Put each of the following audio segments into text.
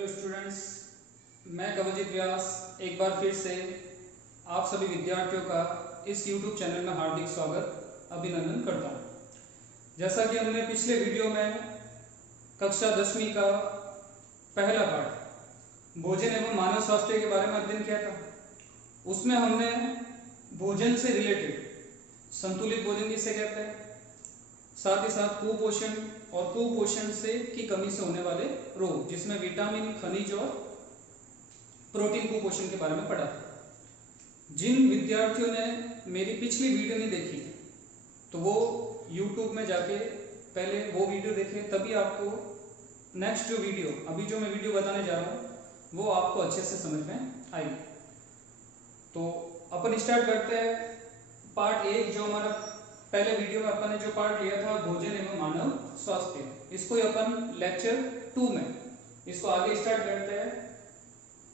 Hello students, मैं कवलजीत व्यास एक बार फिर से आप सभी विद्यार्थियों का इस YouTube चैनल में हार्दिक स्वागत अभिनंदन करता हूँ। जैसा कि हमने पिछले वीडियो में कक्षा 10वीं का पहला पाठ भोजन एवं मानव स्वास्थ्य के बारे में अध्ययन किया था, उसमें हमने भोजन से रिलेटेड संतुलित भोजन किसे कहते हैं, साथ ही साथ कुपोषण और कुपोषण से की कमी से होने वाले रोग जिसमें विटामिन, खनिज और प्रोटीन कुपोषण के बारे में पढ़ा था। जिन विद्यार्थियों ने मेरी पिछली वीडियो नहीं देखी तो वो YouTube में जाके पहले वो वीडियो देखें, तभी आपको नेक्स्ट जो वीडियो अभी जो मैं वीडियो बताने जा रहा हूँ वो आपको अच्छे से समझ में आएगी। तो अपन स्टार्ट करते हैं पार्ट 1। जो हमारा पहले वीडियो में अपन ने जो पार्ट लिया था भोजन एवं मानव स्वास्थ्य, इसको अपन लेक्चर 2 में इसको आगे स्टार्ट करते हैं।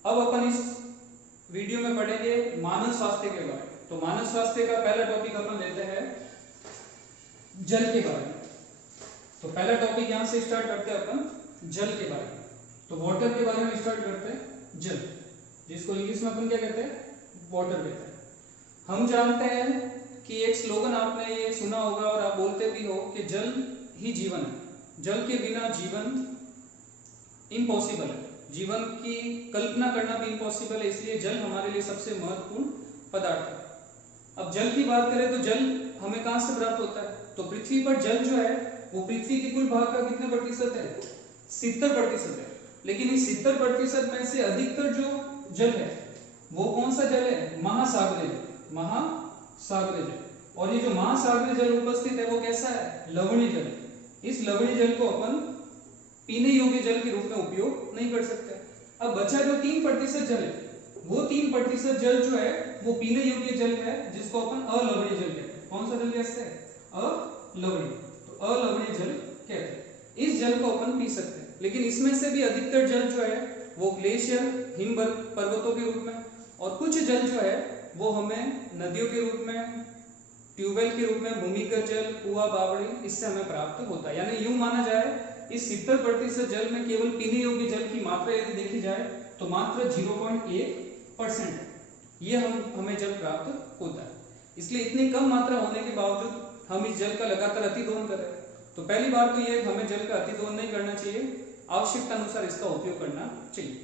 अब अपन इस वीडियो में पढ़ेंगे मानव स्वास्थ्य के बारे में। तो मानव स्वास्थ्य का पहला टॉपिक अपन लेते हैं जल के बारे में। तो पहला टॉपिक यहां से स्टार्ट करते हैं अपन जल के बारे में। तो वाटर के बारे में स्टार्ट करते हैं जल, जिसको इंग्लिश में अपन क्या कहते हैं, वाटर कहते हैं। हम जानते हैं कि एक स्लोगन आपने ये सुना होगा और आप बोलते भी हो कि जल ही जीवन है, जल के बिना जीवन इम्पॉसिबल है, जीवन की कल्पना करना भी इम्पॉसिबल है, इसलिए जल हमारे लिए सबसे महत्वपूर्ण पदार्थ है। अब जल की बात करें तो जल हमें कहां से प्राप्त होता है, तो पृथ्वी पर जल जो है वो पृथ्वी के कुल भाग का कितने प्रतिशत है, 70% है। लेकिन इस 70% में से अधिकतर जो जल है वो कौन सा जल है, महासागरीय जल, महासागरीय जल। और ये जो महासागरीय जल उपस्थित है वो कैसा है, लवणीय जल। इस लवणीय जल को अपन पीने योग्य जल के रूप में उपयोग नहीं कर सकते। अब बचा जो 3% जल है, वो 3% जल जो है वो पीने योग्य जल है, जिसको अपन अलवणीय जल कहते हैं। कौन सा जल कहते हैं, अलवणीय। तो अलवणीय जल कहते हैं। इस जल को अपन पी सकते हैं, लेकिन इसमें से भी अधिकतर जल जो है वो ग्लेशियर, हिम पर्वतों के रूप में, और कुछ जल जो है वो हमें नदियों के रूप में, ट्यूबवेल के रूप में, भूमिगत जल, कुआं, बावड़ी, इससे हमें प्राप्त होता है। यानी यूं माना जाए इस 70% जल में केवल पीने योग्य जल की मात्रा यदि देखी जाए तो मात्र 0.1% है, ये हमें जल प्राप्त होता है। इसलिए इतनी कम मात्रा होने के बावजूद हम इस जल का लगातार अतिदोहन कर रहे हैं। तो पहली बात तो ये हमें जल का अतिदोहन नहीं करना चाहिए, आवश्यकता अनुसार इसका उपयोग करना चाहिए।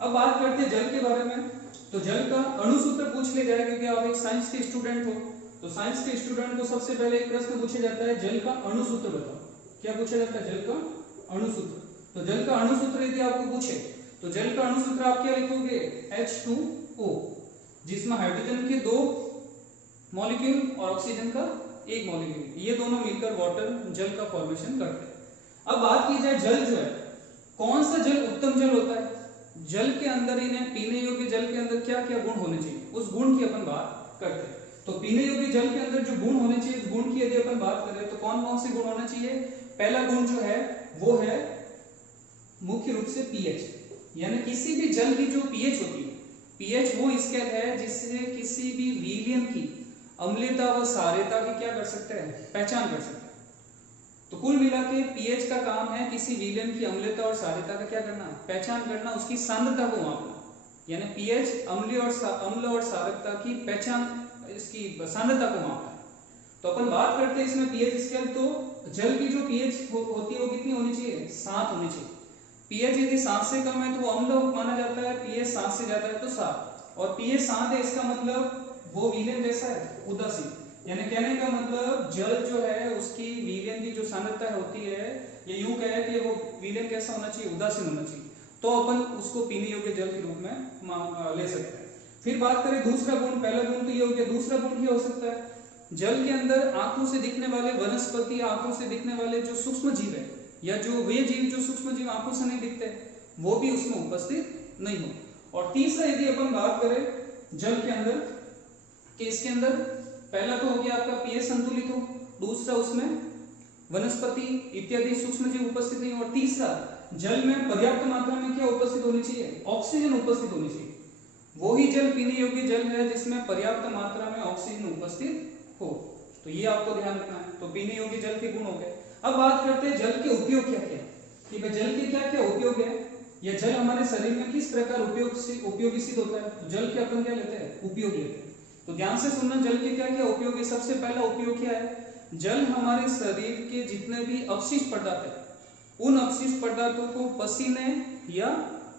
अब बात करते हैं जल के बारे में। तो जल का अणुसूत्र पूछ लिया जाए, क्योंकि आप एक साइंस के स्टूडेंट हो, तो साइंस के स्टूडेंट को सबसे पहले एक प्रश्न पूछा जाता है, जल का अणुसूत्र बताओ। क्या पूछा जाता है, जल का अणुसूत्र। तो जल का अणुसूत्र यदि आपको पूछे तो जल का अणुसूत्र आप क्या लिखोगे, H2O, जिसमें हाइड्रोजन के 2 मॉलिक्यूल और ऑक्सीजन का 1 मॉलिक्यूल, ये दोनों मिलकर वाटर जल का फॉर्मेशन करते हैं। अब बात की जाए जल जो है, कौन सा जल उत्तम जल होता है, जल के अंदर इन्हें पीने योग्य जल के अंदर क्या क्या गुण होने चाहिए, उस गुण की अपन बात करते हैं। तो पीने योग्य जल के अंदर जो गुण होने चाहिए, उस गुण की यदि अपन बात करें तो कौन कौन से गुण होने चाहिए। पहला गुण जो है वो है मुख्य रूप से पीएच, यानी किसी भी जल की जो पीएच होती है, पीएच वो स्केल है जिससे किसी भी विलयन की अम्लता व क्षारीयता की क्या कर सकते हैं, पहचान कर सकते हैं। तो कुल मिला के पीएच का काम है किसी विलयन की अम्लता और क्षारीयता का क्या करना, पहचान करना, उसकी सांद्रता को मापना। यानी पीएच अम्ल और क्षारीयता की पहचान, इसकी सांद्रता को मापना है। तो अपन बात करते हैं इसमें पीएच स्केल, तो जल की जो पीएच होती है वो कितनी होनी चाहिए, 7 होनी चाहिए। पीएच यदि 7 से कम है तो वो अम्ल माना जाता है, पीएच 7 से ज्यादा है तो 7, और पीएच 7 है इसका मतलब वो विलयन जैसा है, उदासीन। यानी कहने का मतलब जल जो है उसकी विलयन की जो सांद्रता होती है, ये यूं कहे कि वो विलयन कैसा होना चाहिए, उदासीन होना चाहिए, तो अपन उसको पीने योग्य जल के रूप में ले सकते हैं। फिर बात करें दूसरा गुण, पहला गुण तो ये हो गया, दूसरा गुण क्या हो सकता है, जल के अंदर आंखों से दिखने वाले वनस्पति, आंखों से दिखने वाले जो सूक्ष्म जीव है, या जो वे जीव जो सूक्ष्म जीव आंखों से नहीं दिखते वो भी उसमें उपस्थित नहीं हो। और तीसरा यदि अपन बात करें जल के अंदर कि इसके अंदर पहला तो हो गया आपका पीएच संतुलित हो, दूसरा उसमें वनस्पति इत्यादि सूक्ष्म जीव उपस्थित नहीं, और तीसरा जल में पर्याप्त मात्रा में क्या उपस्थित होनी चाहिए, ऑक्सीजन उपस्थित होनी चाहिए। वो ही जल पीने योग्य जल है जिसमें पर्याप्त मात्रा में ऑक्सीजन उपस्थित हो। तो ये आपको ध्यान रखना है। तो पीने योग्य जल के गुण हो गए। अब बात करते हैं जल के उपयोग क्या क्या, कि भाई जल के क्या क्या उपयोग है। या जल हमारे शरीर में किस प्रकार उपयोगी सिद्ध होता है? तो जल के अपन क्या लेते हैं? उपयोग लेते हैं। तो ध्यान से सुनना, जल के क्या क्या उपयोग है। सबसे पहला उपयोग क्या है? जल हमारे शरीर के जितने भी अवशिष्ट पदार्थ है, उन अवशिष्ट पदार्थों को पसीने या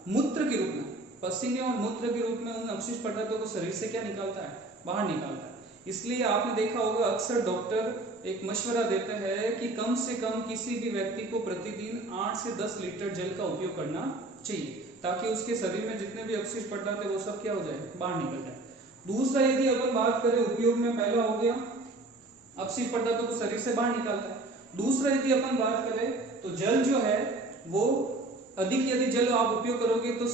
मूत्र के रूप में, पसीने और मूत्र के रूप में उन अवशिष्ट पदार्थों को शरीर से क्या निकालता है? बाहर निकालता है। इसलिए आपने देखा होगा अक्सर डॉक्टर एक मशवरा देते हैं कि कम से कम किसी भी व्यक्ति को प्रतिदिन 8 से 10 लीटर जल का उपयोग करना चाहिए, ताकि उसके शरीर में जितने भी अवशिष्ट पदार्थ है वो सब क्या हो जाए? बाहर निकल जाए। दूसरा, यदि अपन बात करें उपयोग में, पहला हो गया अवशिष्ट पदार्थों को शरीर से बाहर निकालता है। दूसरा, यदि अपन बात करें तो जल जो है वो अधिक यदि जल आप उपयोग करोगे तो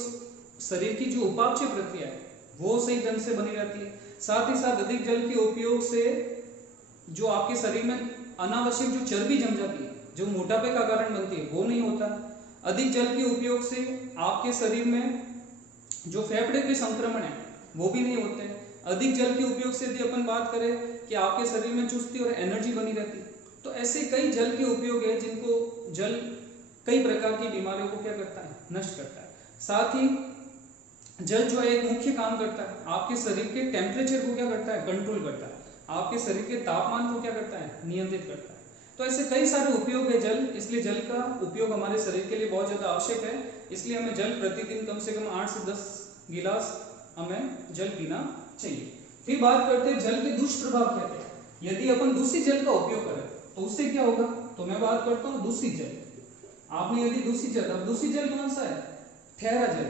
शरीर की जो उपापचय प्रक्रिया है वो सही ढंग से बनी रहती है। साथ ही साथ अधिक जल के उपयोग से जो आपके शरीर में अनावश्यक जो चर्बी जम जाती है, जो मोटापे का कारण बनती है, वो नहीं होता। अधिक जल के उपयोग से आपके शरीर में जो फेफड़े के संक्रमण है वो भी नहीं होते हैं। अधिक जल के उपयोग से यदि अपन बात करें कि आपके शरीर में चुस्ती और एनर्जी बनी रहती है। तो ऐसे कई जल के उपयोग है जिनको जल कई प्रकार की बीमारियों को क्या करता है? नष्ट करता है। साथ ही जल जो है एक मुख्य काम करता है, आपके शरीर के टेम्परेचर को क्या करता है? कंट्रोल करता है। आपके शरीर के तापमान को क्या करता है? नियंत्रित करता है। तो ऐसे कई सारे उपयोग है जल, इसलिए जल का उपयोग हमारे शरीर के लिए बहुत ज्यादा आवश्यक है। इसलिए हमें जल प्रतिदिन कम से कम 8 से 10 गिलास हमें जल पीना चाहिए। फिर बात करते हैं जल के दुष्प्रभाव क्या क्या है। यदि अपन दूषित जल का उपयोग करें तो उससे क्या होगा? तो मैं बात करता हूँ दूषित जल। आपने यदि दूषित जल, अब दूषित जल कौन सा है? ठहरा जल,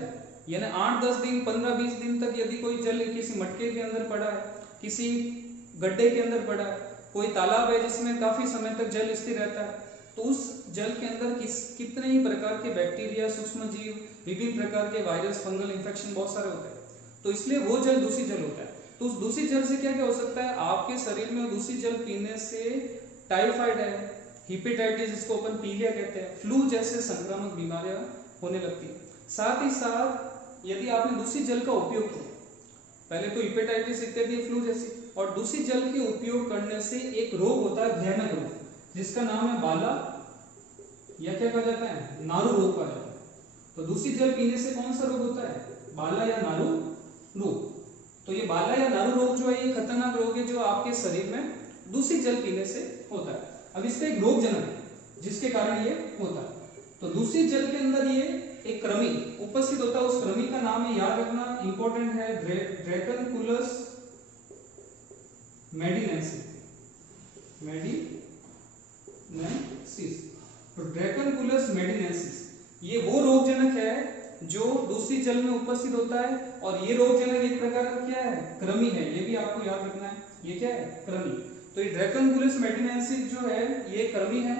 यानी 8-10 दिन 15-20 दिन तक यदि कोई जल किसी मटके के अंदर पड़ा है, किसी गड्ढे के अंदर पड़ा है, कोई तालाब है जिसमें काफी समय तक जल स्थिर रहता है, तो उस जल के अंदर कितने ही प्रकार के बैक्टीरिया, सूक्ष्म जीव, विभिन्न प्रकार के वायरस, फंगल इन्फेक्शन बहुत सारे होते हैं। तो इसलिए वो जल दूषित जल होता है। तो उस दूषित जल से क्या क्या हो सकता है? आपके शरीर में दूषित जल पीने से टाइफाइड है, हेपेटाइटिस जिसको अपन पीलिया कहते हैं, फ्लू जैसे संक्रामक बीमारियां होने लगती है। साथ ही साथ यदि आपने दूषित जल का उपयोग किया, पहले तो हेपेटाइटिस इत्यादि फ्लू जैसी, और दूषित जल के उपयोग करने से एक रोग होता है, भयानक रोग, जिसका नाम है बाला या क्या कहा जाता है? नारू रोग कहा जाता है। तो दूषित जल पीने से कौन सा रोग होता है? बाला या नारू रोग। तो ये बाला या नारू रोग जो है ये खतरनाक रोग है जो आपके शरीर में दूषित जल पीने से होता है। अब इसका एक रोगजनक है जिसके कारण ये होता है। तो दूषित जल के अंदर ये एक कृमि उपस्थित होता है, उस कृमि का नाम है, याद रखना इंपॉर्टेंट है, ड्रैकनकुलस मेडिनेंसिस। तो ड्रैकनकुलस मेडिनेंसिस ये वो रोगजनक है जो दूषित जल में उपस्थित होता है, और ये रोगजनक एक प्रकार का क्या है? कृमि है। ये भी आपको याद रखना है, ये क्या है? कृमि। तो ये ड्रैकनकुलस मेडिनेंसिस जो है ये कृमि है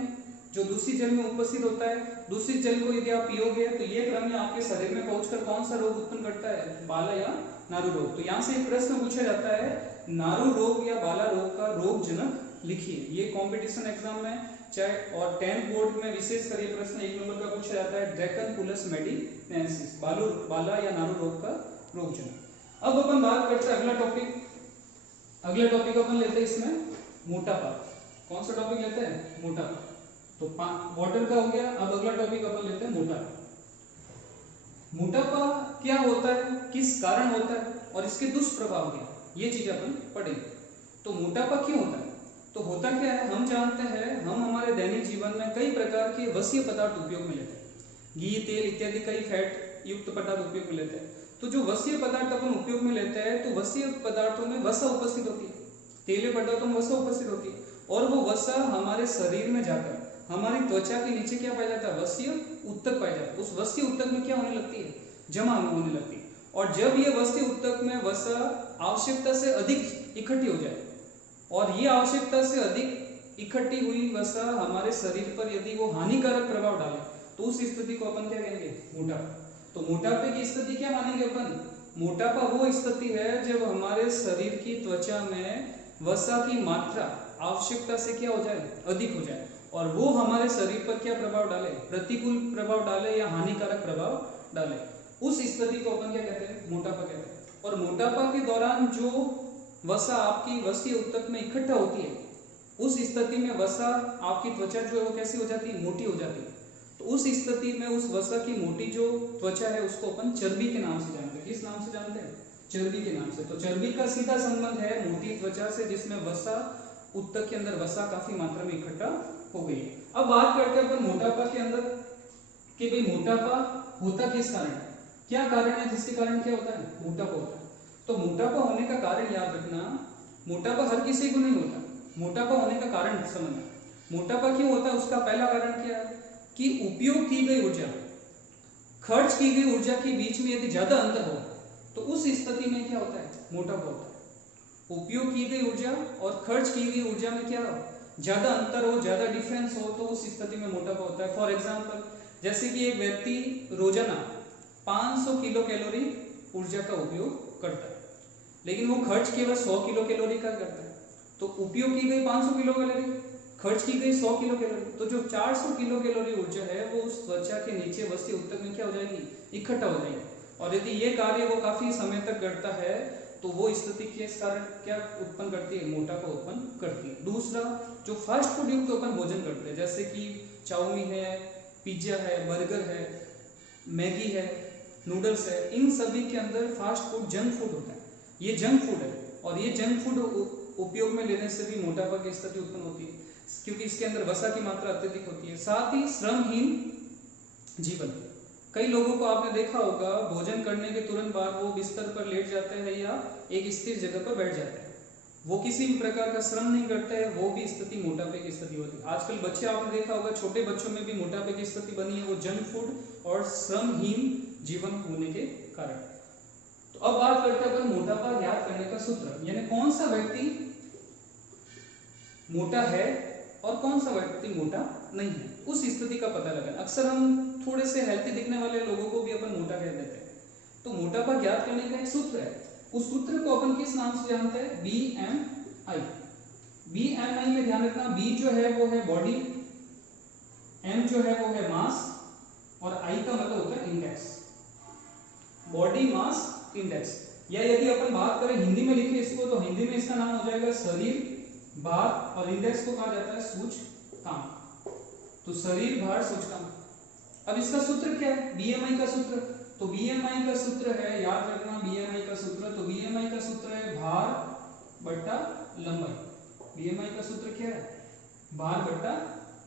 जो दूषित जल में उपस्थित होता है। दूषित जल को यदि आप पियोगे तो ये कृमि आपके शरीर में पहुंचकर कौन सा रोग उत्पन्न करता है? बाला या नारू रोग। तो यहाँ से एक प्रश्न पूछा जाता है, नारू रोग या बाला रोग का रोगजनक लिखिए। ये कंपटीशन एग्जाम में चाहे और 10th बोर्ड में विशेष कर ये प्रश्न 1 नंबर का पूछा जाता है, ड्रैकनकुलस मेडिनेंसिस, बाला या नारू रोग का रोगजनक। अब अपन बात करते हैं अगला टॉपिक अपन लेते हैं इसमें मोटापा। कौन सा टॉपिक लेते हैं? मोटापा। तो वाटर का हो गया। अब अगला टॉपिक अपन लेते हैं मोटापा। मोटापा क्या होता है, किस कारण होता है और इसके दुष्प्रभाव क्या, ये चीज अपन पढ़ेंगे। तो मोटापा क्यों होता है? तो होता क्या है, हम जानते हैं, हम हमारे दैनिक जीवन में कई प्रकार के वसीय पदार्थ उपयोग में लेते हैं, घी, तेल इत्यादि कई फैट युक्त पदार्थ उपयोग में लेते हैं। तो जो वसीय पदार्थ अपन उपयोग में लेते हैं तो वसीय पदार्थों में वसा उपस्थित होती है, तेलीय पदार्थों में वसा उपस्थित होती है, और वो वसा हमारे शरीर में जाकर हमारी त्वचा के नीचे क्या पाया जाता है? वसीय उत्तक पाया जाता है। उस वसीय उत्तक में क्या होने लगती है? जमा होने लगती है। और जब ये वसीय उत्तक में वसा आवश्यकता से अधिक इकट्ठी हो जाए, और ये आवश्यकता से अधिक इकट्ठी हुई वसा हमारे शरीर पर यदि वो हानिकारक प्रभाव डाले तो उस स्थिति को अपन क्या कहेंगे? मोटापा। तो मोटापे की स्थिति क्या मानेंगे अपन? मोटापा वो स्थिति है जब हमारे शरीर की त्वचा में वसा की मात्रा आवश्यकता से क्या हो जाए? अधिक हो जाए, और वो हमारे शरीर पर क्या प्रभाव डाले? प्रतिकूल प्रभाव डाले या हानिकारक प्रभाव डाले। उस स्थिति को अपन क्या कहते हैं? मोटापा कहते हैं। और मोटापा के दौरान जो वसा आपकी वसीय उत्तक में इकट्ठा होती है, उस स्थिति में वसा आपकी त्वचा जो है वो कैसी हो जाती है? मोटी हो जाती है। तो उस स्थिति में उस वसा की मोटी जो त्वचा है उसको अपन चर्बी के नाम से जानते हैं। किस नाम से जानते हैं? चर्बी के नाम से। तो चर्बी का सीधा संबंध है मोटी त्वचा से, जिसमें वसा, उत्तक के अंदर वसा काफी मात्रा में इकट्ठा हो गई है। अब बात करते हैं अपन मोटापा के अंदर कि भाई मोटापा होता किस कारण है, क्या कारण है जिसके कारण क्या होता है? मोटापा होता है। तो मोटापा होने का कारण याद रखना, मोटापा हर किसी को नहीं होता। मोटापा होने का कारण समझना, मोटापा क्यों होता है उसका पहला कारण क्या है कि उपयोग की गई ऊर्जा, खर्च की गई ऊर्जा के बीच में यदि ज्यादा अंतर हो तो उस स्थिति में क्या होता है? मोटापा होता है। उपयोग की गई ऊर्जा और खर्च की गई ऊर्जा में क्या हो? ज्यादा अंतर हो, ज्यादा डिफरेंस हो, तो उस स्थिति में मोटापा होता है। फॉर एग्जाम्पल, जैसे कि एक व्यक्ति रोजाना 500 किलो कैलोरी ऊर्जा का उपयोग करता है, लेकिन वो खर्च केवल 100 किलो कैलोरी का करता है। तो उपयोग की गई 500 किलो कैलोरी, खर्च की गई 100 किलो कैलोरी, तो जो 400 किलो कैलोरी ऊर्जा है वो उस त्वचा के नीचे वस्ती उत्तक में क्या हो जाएगी? इकट्ठा हो जाएगी। और यदि ये कार्य वो काफी समय तक करता है तो वो स्थिति के कारण क्या उत्पन्न करती है? मोटापा उत्पन्न करती है। दूसरा, जो फास्ट फूड युक्त अपन भोजन करते हैं, जैसे कि चाउमीन है, पिज्जा है, बर्गर है, मैगी है, नूडल्स है, इन सभी के अंदर फास्ट फूड, जंक फूड होता है। ये जंक फूड है और ये जंक फूड उपयोग में लेने से भी मोटापा की स्थिति उत्पन्न होती है, क्योंकि इसके अंदर वसा की मात्रा अत्यधिक होती है। साथ ही श्रमहीन जीवन, कई लोगों को आपने देखा होगा भोजन करने के तुरंत बाद वो बिस्तर पर लेट जाते हैं या एक स्थिर जगह पर बैठ जाते हैं, वो किसी भी प्रकार का श्रम नहीं करते हैं, वो भी स्थिति मोटापे की स्थिति होती है। आजकल बच्चे आपने देखा होगा, छोटे बच्चों में भी मोटापे की स्थिति बनी है, वो जंक फूड और श्रमहीन जीवन होने के कारण। तो अब बात करते हैं अपन मोटापा ज्ञात करने का सूत्र, यानी कौन सा व्यक्ति मोटा है और कौन सा व्यक्ति मोटा नहीं है, उस स्थिति का पता लगाना। अक्सर हम थोड़े से हेल्थी दिखने वाले लोगों को भी अपन मोटा कह देते हैं। तो मोटापा ज्ञात करने का एक सूत्र है, उस सूत्र को अपन किस नाम से जानते हैं? BMI। BMI में ध्यान रखना, B जो है वो है बॉडी, M जो है वो है मास और I का मतलब होता है इंडेक्स, बॉडी मास इंडेक्स। या यदि अपन बात करें हिंदी में लिखे इसको, तो हिंदी में इसका नाम हो जाएगा शरीर भार, और इंडेक्स को कहा जाता है सूचकांक। तो शरीर भार सूचकांक। अब इसका सूत्र क्या है? BMI का सूत्र। तो BMI का सूत्र है, याद रखना BMI का सूत्र, तो BMI का सूत्र है भार बट्टा लंबाई। BMI का सूत्र क्या है? भार बट्टा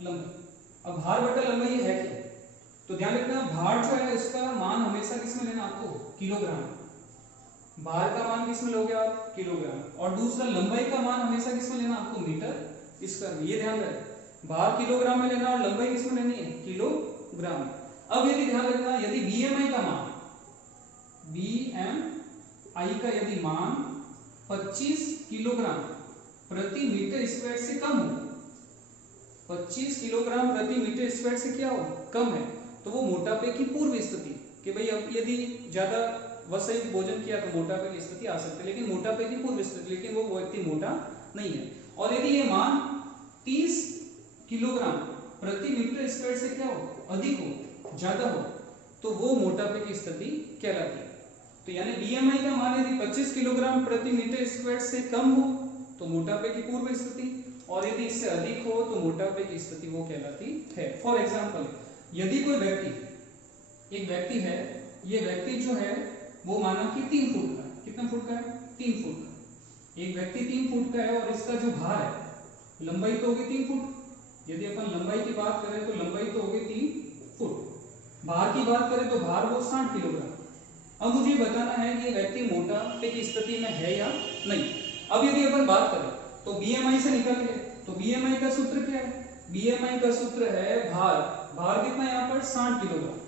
लंबाई। अब भार बट्टा लंबाई है क्या? तो ध्यान रखना, भार जो है उसका मान हमेशा किसमें लेना आपको? किलोग्राम। भार का मान किसमें लोगे आप? किलोग्राम। और दूसरा लंबाई का मान हमेशा किसमें लेना आपको? मीटर स्क्वायर में। ये ध्यान रखें, भार किलोग्राम में लेना और लंबाई किसमें लेनी है? किलोग्राम। अब यदि ध्यान रखना, यदि BMI का मान, BMI का यदि मान 25 किलोग्राम प्रति मीटर स्क्वायर से कम हो, 25 किलोग्राम प्रति मीटर स्क्वायर से क्या हो? कम है, तो वो मोटापे की पूर्व स्थिति, कि भाई अब यदि ज्यादा वसा भोजन किया तो मोटापे की स्थिति आ सकती है, लेकिन मोटापे की पूर्व स्थिति, लेकिन वो व्यक्ति मोटा नहीं है। और यदि ये मान 30 किलोग्राम प्रति मीटर स्क्वायर से क्या हो? अधिक हो, ज्यादा हो, तो वो मोटापे की स्थिति कहलाती है। तो यानी BMI का मान यदि 25 किलोग्राम प्रति मीटर स्क्वायर से कम हो तो मोटापे की पूर्व स्थिति, और यदि इससे अधिक हो तो मोटापे की स्थिति वो कहलाती है। फॉर एग्जाम्पल, यदि कोई व्यक्ति, एक व्यक्ति है, ये व्यक्ति जो है वो माना कि 3 फुट का है। कितना फुट का है? 3 फुट का। एक व्यक्ति 3 फुट का है और इसका जो भार है, लंबाई तो होगी 3 फुट। यदि अपन लंबाई की बात करें तो लंबाई तो होगी 3 फुट। भार की बात करें तो भार वो 60 किलोग्राम। अब मुझे बताना है कि ये व्यक्ति मोटापे की स्थिति में है या नहीं। अब यदि अपन बात करें तो BMI से निकल गए, तो BMI का सूत्र क्या है? BMI का सूत्र है भार, भार कितना यहाँ पर? 60 किलोग्राम,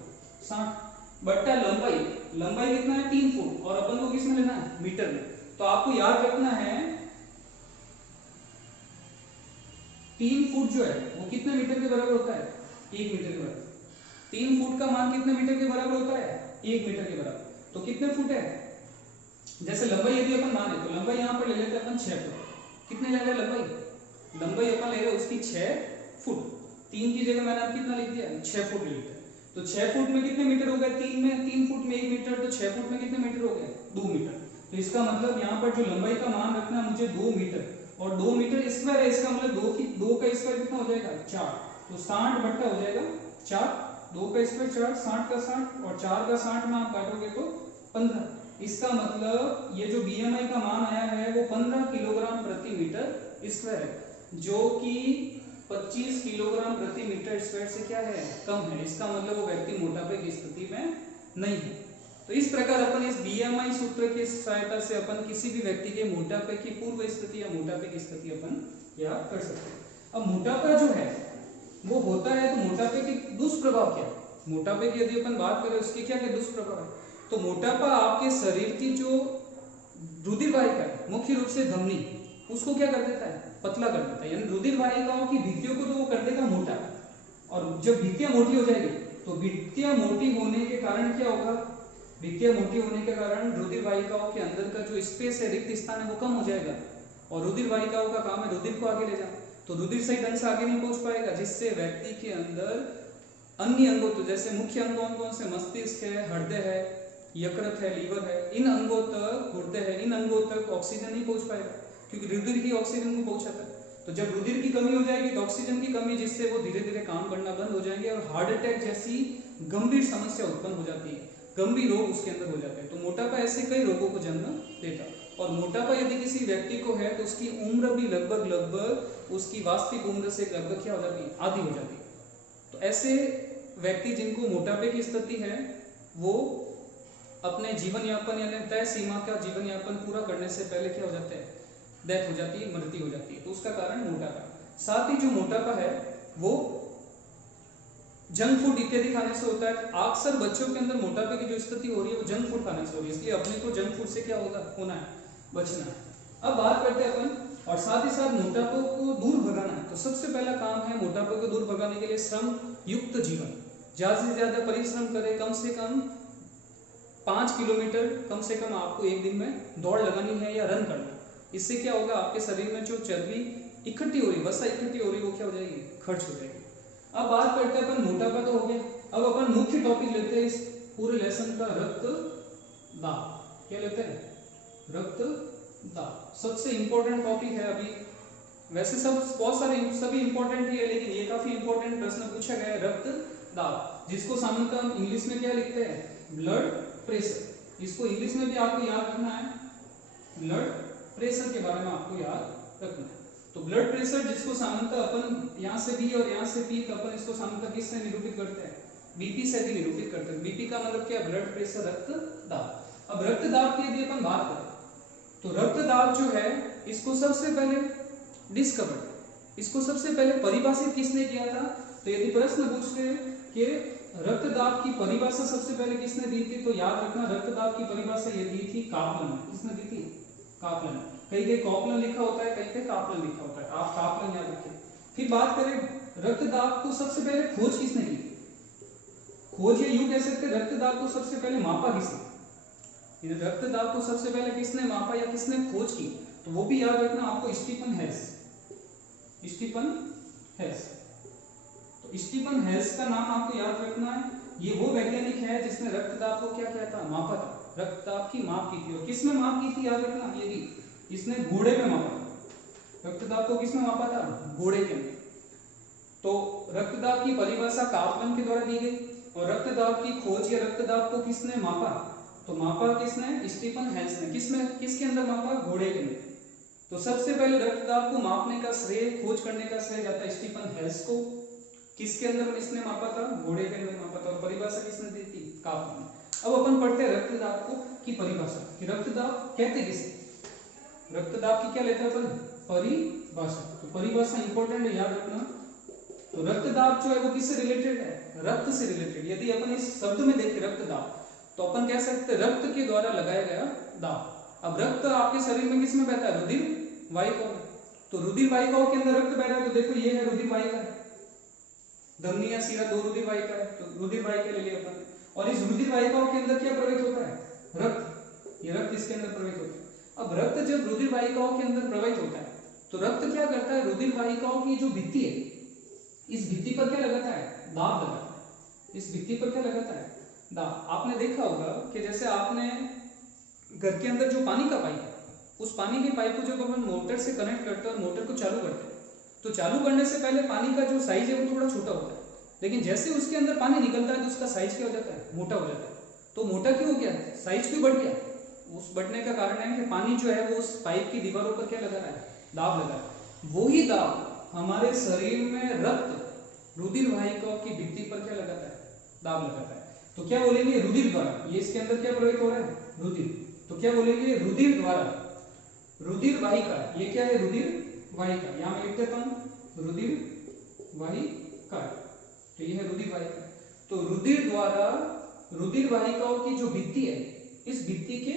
60 बट्टा लंबाई, लंबाई कितना है? 3 फुट, और अपन को किसमें लेना है? मीटर में। तो आपको याद रखना है 3 फुट जो है वो कितने मीटर के बराबर होता है? 1 मीटर के बराबर। 3 फुट का मान कितने मीटर के बराबर होता है? 1 मीटर के बराबर। तो कितने फुट है? जैसे लंबाई यदि अपन माने तो लंबाई यहाँ पर ले लेते हैं अपन 6 फुट। कितने ले रहे हैं लंबाई? लंबाई अपन ले रहे हैं उसकी 6 फुट। 3 की जगह मैंने कितना लिख दिया? 6 फुट ले लेते हैं। तो 6 फुट में कितने मीटर हो गए? 3 फुट में 1 मीटर, तो 6 फुट में कितने मीटर हो गए? 2 मीटर। तो इसका मतलब यहाँ पर जो लंबाई का मान रखना है मुझे 2 मीटर, और 2 मीटर स्क्वायर है, इसका मतलब 2 का स्क्वायर कितना हो जाएगा? 4। तो 60 बट्टा हो जाएगा 4 2 का स्क्वायर 4, 60 का 60 और 4 का 60 में आप काटोगे तो 15। इसका मतलब ये जो बीएमआई का मान आया है वो 15 किलोग्राम प्रति मीटर स्क्वायर है, जो कि 25 किलोग्राम प्रति मीटर स्क्वायर से क्या है, कम है। इसका मतलब वो व्यक्ति मोटापे की स्थिति में नहीं है। तो इस प्रकार अपन इस बीएमआई सूत्र की सहायता से अपन किसी भी व्यक्ति के मोटापे की पूर्व स्थिति या मोटापे की स्थिति अपन याद कर सकते हैं। अब मोटापा जो है वो होता है, तो मोटापे के दुष्प्रभाव क्या है? मोटापे की यदि अपन बात करें उसके क्या क्या दुष्प्रभाव है, तो मोटापा आपके शरीर की जो रुधिर वाहिका है, मुख्य रूप से धमनी, उसको क्या कर देता है, पतला कर देता है। यानी रुधिर वाहिकाओं की भित्तियों को तो वो कर देगा मोटा, और जब भित्तियां मोटी हो जाएगी तो भित्तियां मोटी होने के कारण क्या होगा, भित्तियां मोटी होने के कारण रुधिर वाहिकाओं के अंदर का जो स्पेस है, रिक्त स्थान है, वो कम हो जाएगा। और रुधिर वाहिकाओं का काम है रुधिर को आगे ले जाना, तो रुधिर सही ढंग से आगे नहीं पहुंच पाएगा, जिससे व्यक्ति के अंदर अन्य अंगों, तो जैसे मुख्य अंगों से मस्तिष्क है, हृदय है, यकृत है, लीवर है, इन अंगों तक, गुर्दे है, इन अंगों तक ऑक्सीजन नहीं पहुंच पाएगा, क्योंकि रुधिर ही ऑक्सीजन को पहुंचाता है। तो जब रुधिर की कमी हो जाएगी तो ऑक्सीजन की कमी, जिससे वो धीरे धीरे काम करना बंद हो जाएंगे और हार्ट अटैक जैसी गंभीर समस्या उत्पन्न हो जाती है, गंभीर रोग उसके अंदर हो जाते हैं। तो मोटापा ऐसे कई रोगों को जन्म देता है। और मोटापा यदि किसी व्यक्ति को है तो उसकी उम्र भी लगभग उसकी वास्तविक उम्र से लगभग क्या हो जाती है, आधी हो जाती है। तो ऐसे व्यक्ति जिनको मोटापे की स्थिति है वो अपने जीवन यापन यानी तय सीमा का जीवन यापन पूरा करने से पहले क्या हो जाते हैं, डेथ हो जाती है, मृत्यु हो जाती है। तो उसका कारण मोटापा। साथ ही जो मोटापा है वो जंक फूड इत्यादि खाने से होता है। अक्सर बच्चों के अंदर मोटापे की जो स्थिति हो रही है वो जंक फूड खाने से हो रही है, इसलिए अपने को जंक फूड से क्या होना है, बचना है। अब बात करते हैं अपन, और साथ ही साथ मोटापे को दूर भगाना है। तो सबसे पहला काम है मोटापे को दूर भगाने के लिए श्रम युक्त जीवन, ज्यादा से ज्यादा परिश्रम करें, कम से कम 5 किलोमीटर कम से कम आपको एक दिन में दौड़ लगानी है या रन करना। इससे क्या होगा, आपके शरीर में जो चर्बी इकट्ठी हो रही, वसा इकट्ठी हो रही, वो क्या हो जाएगी, खर्च हो जाएगी। अब बात करते हैं अपन, मोटापा तो हो गया, अब अपन मुख्य टॉपिक लेते हैं इस पूरे लेसन का, रक्तदाब। क्या लेते हैं, रक्तदाब। सबसे इंपॉर्टेंट टॉपिक है अभी। वैसे सब बहुत सारे सभी इंपॉर्टेंट ही है, लेकिन ये काफी इंपॉर्टेंट प्रश्न पूछा गया है, रक्तदाब, जिसको सामान्यतः हम इंग्लिश में क्या लिखते हैं, ब्लड प्रेशर। इसको इंग्लिश में भी आपको याद रखना है, ब्लड प्रेशर के बारे में आपको याद रखना है। तो ब्लड प्रेशर जिसको सामान्यतः अपन यहाँ से बी और यहाँ से पी, अपन इसको सामान्यतः किससे निरूपित करते हैं, बीपी से भी निरूपित करते हैं। बीपी का मतलब क्या, ब्लड प्रेशर, रक्तदाब। अब रक्तदाब की यदि अपन बात करें तो रक्तदाब जो है इसको सबसे पहले इसको सबसे पहले परिभाषित किसने किया था। तो यदि प्रश्न पूछते कि रक्तदाब की परिभाषा सबसे पहले किसने दी थी, तो याद रखना रक्तदाब की परिभाषा ये दी थी कापलन ने। किसने दी थी, कापलन। कहीं कॉपलन लिखा होता है, कहीं कापलन लिखा होता है, आप कापलन याद रखें। फिर बात करें रक्तदाब को सबसे पहले खोज किसने की, खोज ये यूं कह सकते हैं, रक्तदाब को सबसे पहले मापा किसने, रक्तदाब को सबसे पहले किसने मापा या किसने खोज की, तो वो भी याद रखना आपको, स्टीफन हेल्स। तो स्टीफन हेल्स का नाम आपको याद रखना है। ये वो वैज्ञानिक है जिसने रक्तदाब को क्या किया था, मापा था, रक्तदाब की माप की थी। और किसमें माप की थी, याद रखना, ये भी इसने घोड़े में मापा। रक्तदाब को किसमें मापा था, घोड़े के अंदर। तो रक्तदाब की परिभाषा कापलन के द्वारा दी गई, और रक्तदाब की खोज या रक्तदाब को किसने मापा, तो मापा किसने, स्टीफन हेल्स ने। किसके अंदर मापा, घोड़े के अंदर। तो सबसे पहले रक्तदाब को मापने का श्रेय, खोज करने का श्रेय जाता है स्टीफन हेल्स को। किसके अंदर इसने मापा था, घोड़े के अंदर मापा था। और परिभाषा किसने दी थी, कापलन ने। अब अपन पढ़ते हैं रक्तदाब को की परिभाषा कि रक्तदाब कहते किसे, रक्तदाब की क्या लेते हैं अपन, परिभाषा। तो परिभाषा इंपॉर्टेंट है, याद रखना। तो रक्तदाब जो है वो किससे रिलेटेड है, रक्त से रिलेटेड। यदि अपन इस शब्द में देखें रक्तदाब, तो अपन कह सकते हैं रक्त के द्वारा लगाया गया दाब। अब रक्त आपके शरीर में किसमें बहता है, रुधिर वाहिकाओं में। तो रुधिर वाहिकाओं के अंदर रक्त बह रहा है, तो देखो ये है रुधिर वाहिका है, धमनी या सीरा, दो रुधिर वाहिका है, तो रुधिर वाहिका ले लिया अपन। और इस रुधिर वाहिकाओं के अंदर क्या प्रवेश होता है, रक्त। ये रक्त इसके अंदर प्रवेश होता है। अब रक्त जब रुधिर वाहिकाओं के अंदर प्रवेश होता है तो रक्त क्या करता है, रुधिर वाहिकाओं की जो भित्ति है, इस भित्ति पर क्या लगाता है, दाब लगाता है। इस भित्ति पर क्या लगाता है, दाब। आपने देखा होगा कि जैसे आपने घर के अंदर जो पानी का पाइप है, उस पानी के पाइप को जब अपन मोटर से कनेक्ट करते हैं और मोटर को चालू करते हैं, तो चालू करने से पहले पानी का जो साइज है वो थोड़ा छोटा होता है, लेकिन जैसे उसके अंदर पानी निकलता है तो उसका साइज क्या हो जाता है, मोटा हो जाता है। तो मोटा क्यों हो गया, साइज क्यों बढ़ गया? उस बढ़ने का कारण है कि पानी जो है वो उस पाइप की दीवारों पर क्या लगा रहा है, दाब लगा रहा है। वही दाब हमारे शरीर में रक्त रुधिर वाहिकाओं की भित्ति पर क्या लगाता है, दाब लगाता है। तो क्या बोलेंगे, रुधिर द्वारा, ये इसके अंदर क्या प्रवाहित हो रहा है, रुधिर। तो क्या बोलेंगे, रुधिर द्वारा, रुधिर वाहिका, ये क्या है, रुधिर वाहिका। यहां मैं लिख देता हूं रुधिर वाहिका, तो ये है रुधिर वाहिका। तो रुधिर द्वारा रुधिर वाहिकाओं की जो भित्ति है, इस भित्ति के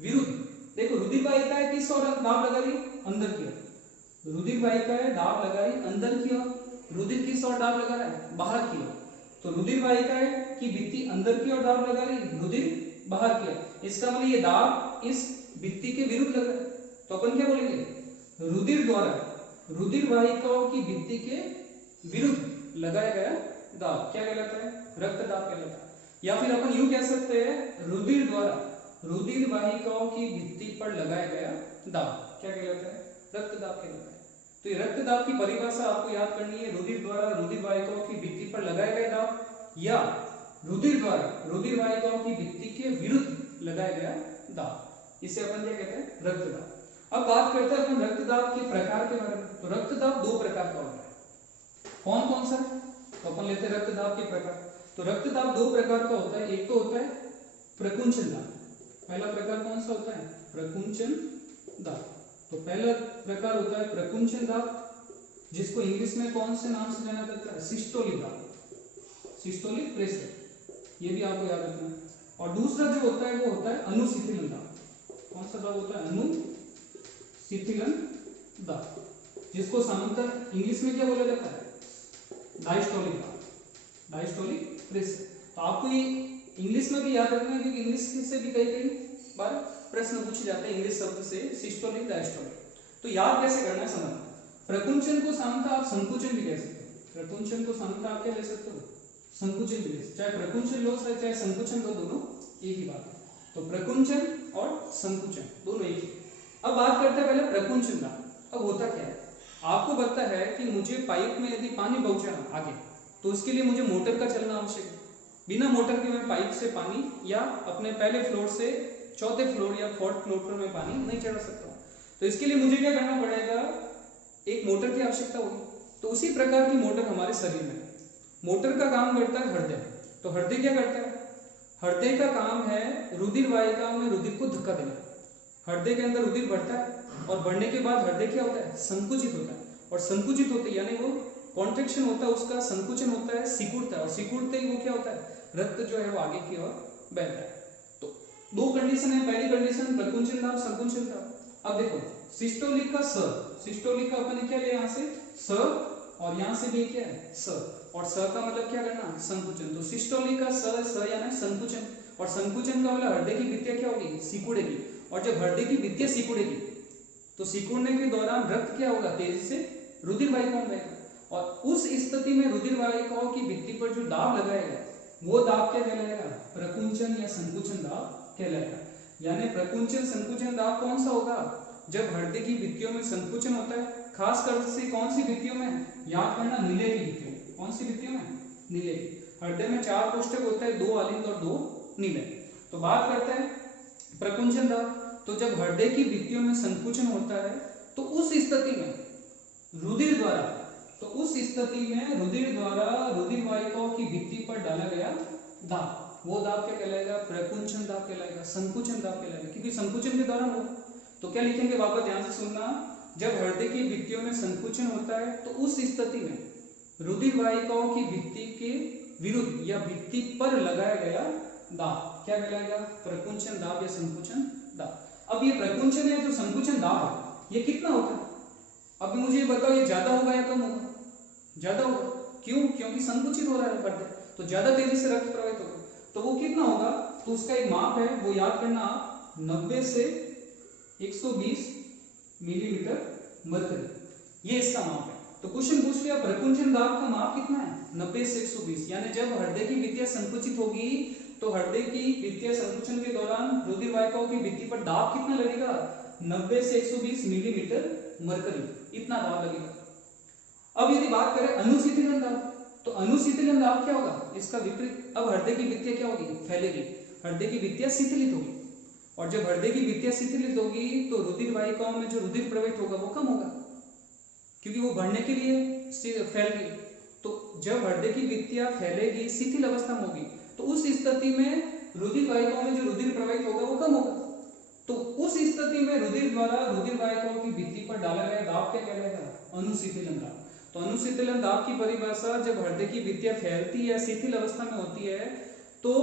विरुद्ध, देखो रुधिर वाहिका है किस ओर दाब लगा रही, अंदर की ओर। रुधिर वाहिका है, दाब लगा रही अंदर की ओर। रुधिर किस ओर दाब लगा रहा है, बाहर की ओर। तो रुधिर वाहिका है कि भित्ति अंदर की ओर दाब लगा रही, रुधिर बाहर की ओर। इसका मतलब ये दाब इस भित्ति के विरुद्ध लगा है। तो अपन क्या बोलेंगे, रुधिर द्वारा रुधिर वाहिकाओं की भित्ति के विरुद्ध लगाया गया दाब क्या कहलाता है, रक्त दाब कहलाता है। या फिर अपन यूं कह सकते हैं, रुधिर द्वारा रुधिर वाहिकाओं की भित्ति पर लगाया गया दाब क्या कहलाता है, रक्त दाब कहलाता है। तो ये रक्त दाब की परिभाषा आपको याद करनी है, रुधिर द्वारा रुधिर वाहिकाओं की भित्ति पर लगाया गया दाब या रुधिर द्वारा रुधिर वाहिकाओं की भित्ति के विरुद्ध लगाया गया दाब। इसे अपन क्या कहते हैं, रक्त दाब। अब बात करते हैं अपन रक्त दाब के प्रकार के बारे में। तो रक्त दाब दो प्रकार का होता है, कौन कौन सा? तो अपन लेते हैं रक्त दाब के प्रकार। तो रक्त दाब दो प्रकार का होता है, एक तो होता है प्रकुंचन दाब। पहला प्रकार कौन सा होता है, प्रकुंचन दाब। तो पहला प्रकार होता है प्रकुंचन दाब, जिसको इंग्लिश में कौन से नाम से जाना जाता है, सिस्टोलिक दाब, सिस्टोलिक प्रेशर, ये भी आपको याद रखना है। और दूसरा जो होता है वो होता है अनुशीतलन दाब। कौन सा दाब होता है, अनुशीतलन दाब, जिसको सामान्यतः इंग्लिश में क्या बोला जाता है, डायस्टोलिक दाब, डायस्टोलिक प्रेशर। तो आपको ये इंग्लिश में भी याद रखना है, क्योंकि इंग्लिश से भी कई बार प्रश्न पूछे जाते हैं इंग्लिश शब्द से, सिस्टोलिक डायस्टोलिक। तो याद कैसे करना है, समझना। प्रकुंचन को सामान्यतः आप संकुचन भी कह सकते हो, प्रकुंचन को सामान्यतः आप क्या ले सकते हो, संकुचन भी ले सकते हो। चाहे प्रकुंचन लो चाहे संकुचन लो, दोनों एक ही बात है। तो प्रकुंचन और संकुचन दोनों एक ही। अब बात करते हैं पहले प्रकुंचन का। अब होता क्या है, आपको पता है कि मुझे पाइप में यदि पानी पहुंचाना आगे, तो उसके लिए मुझे मोटर का चलना आवश्यक है। बिना मोटर के मैं पाइप से पानी या अपने पहले फ्लोर से चौथे फ्लोर या फोर्थ फ्लोर पर मैं पानी नहीं चढ़ा सकता हूँ। तो इसके लिए मुझे क्या करना पड़ेगा, एक मोटर की आवश्यकता होगी। तो उसी प्रकार की मोटर हमारे शरीर में, मोटर का काम करता है हृदय। तो हृदय क्या करता है, हृदय का काम है रुधिर वाहिकाओं में रुधिर को धक्का देना। हृदय के अंदर रुधिर बढ़ता है और बढ़ने के बाद हृदय क्या होता है, संकुचित होता है। और संकुचित होते यानी वो कॉन्ट्रैक्शन होता है, उसका संकुचन होता है, सिकुड़ता है। और सिकुड़ते ही वो क्या होता है, रक्त जो है वो आगे की ओर बहता है। तो दो कंडीशन है, पहली कंडीशन प्रकुंचन दाब, संकुचन दाब। अब देखो सिस्टोलिक का स, सिस्टोलिक का अपन क्या लिया, यहाँ से स और यहाँ से भी क्या है स, और स का मतलब क्या करना, संकुचन। तो सिस्टोलिक का स यानी संकुचन, और संकुचन का मतलब हृदय की भित्तियां क्या होगी, सिकुड़ेगी। और जब हृदय की भित्तियां सिकुड़ेगी तो सिकुड़ने के दौरान रक्त क्या होगा, तेजी से रुधिर वाहिकाओं में बहेगा। और उस स्थिति में रुधिर वाहिकाओं की भित्ति पर जो दाब लगाएगा वो दाब क्या कहलाएगा, प्रकुंचन या संकुचन दाब कहलाएगा। यानी प्रकुंचन संकुचन दाब कौन सा होगा, जब हृदय की भित्तियों में संकुचन होता है, खासकर से कौन सी भित्तियों में, याद करना नीले की भित्तियों। कौन सी भित्तियों में, नीले की। हृदय में 4 कोष्ठक होता है, 2 आलिंद और 2 नीले। तो बात करते हैं प्रकुंचन दाब। तो जब हृदय की भित्तियों में संकुचन होता है तो उस स्थिति में रुधिर द्वारा, तो उस स्थिति में रुधिर द्वारा रुधिर वाहिकाओं की भित्ति पर डाला गया दाब, वो दाब क्या कहलाएगा, प्रकुंचन दाब कहलाएगा, संकुचन दाब कहलाएगा। क्योंकि संकुचन के दौरान हो, तो क्या लिखेंगे, वापस ध्यान से सुनना। जब हृदय की भित्तियों में संकुचन होता है तो उस स्थिति में रुधिर वाहिकाओं की भित्ति के विरुद्ध या भित्ति पर लगाया गया दाब क्या कहलाएगा, प्रकुंचन दाब या संकुचन दाब। अब ये प्रकुंचन है, जो संकुचन दाब है, ये कितना होता है, अभी मुझे ये बताओ, ये ज्यादा होगा या कम होगा, ज्यादा होगा। क्यों, क्योंकि संकुचित हो रहा है हृदय, तो ज्यादा तेजी से रक्त प्रवाहित होगा। तो वो कितना होगा, तो उसका एक माप है, वो याद करना आप, 90 से 120 मिलीमीटर मरकरी, ये इसका माप है। तो क्वेश्चन पूछ लिया प्रकुंचन दाब का माप कितना है, 90 से 120। यानी जब हृदय की भित्तियां संकुचित होगी तो हृदय की भित्तियां संकुचन के दौरान रुधिर वाहिकाओं की भित्ति पर दाब कितना लगेगा, 90 से 120 मिलीमीटर मरकरी, इतना दाब लगेगा। अब यदि बात करें अनुशीतलन दाब, तो अनुशीतलन दाब क्या होगा, इसका विपरीत। अब हृदय की भित्तियां क्या होगी, फैलेगी, हृदय की भित्तियां शिथिलित होगी, और जब हृदय की भित्तियां शिथिलित होगी तो रुधिर वाहिकाओं में जो रुधिर प्रवाहित होगा वो कम होगा, क्योंकि वो बढ़ने के लिए फैल गई। तो जब हृदय की भित्तियां फैलेगी, शिथिल अवस्था में होगी, तो उस स्थिति में रुधिर वाहिकाओं में जो रुधिर प्रवाहित होगा वो कम होगा। तो उस स्थिति में रुधिर द्वारा रुधिर वाहिकाओं की भित्ति पर डाला गया दाब क्या कहलाएगा, अनुशीतलन दाब। तो अनुशीतलन दाब की परिभाषा, जब हृदय की भित्तियां फैलती या शिथिल अवस्था में होती है तो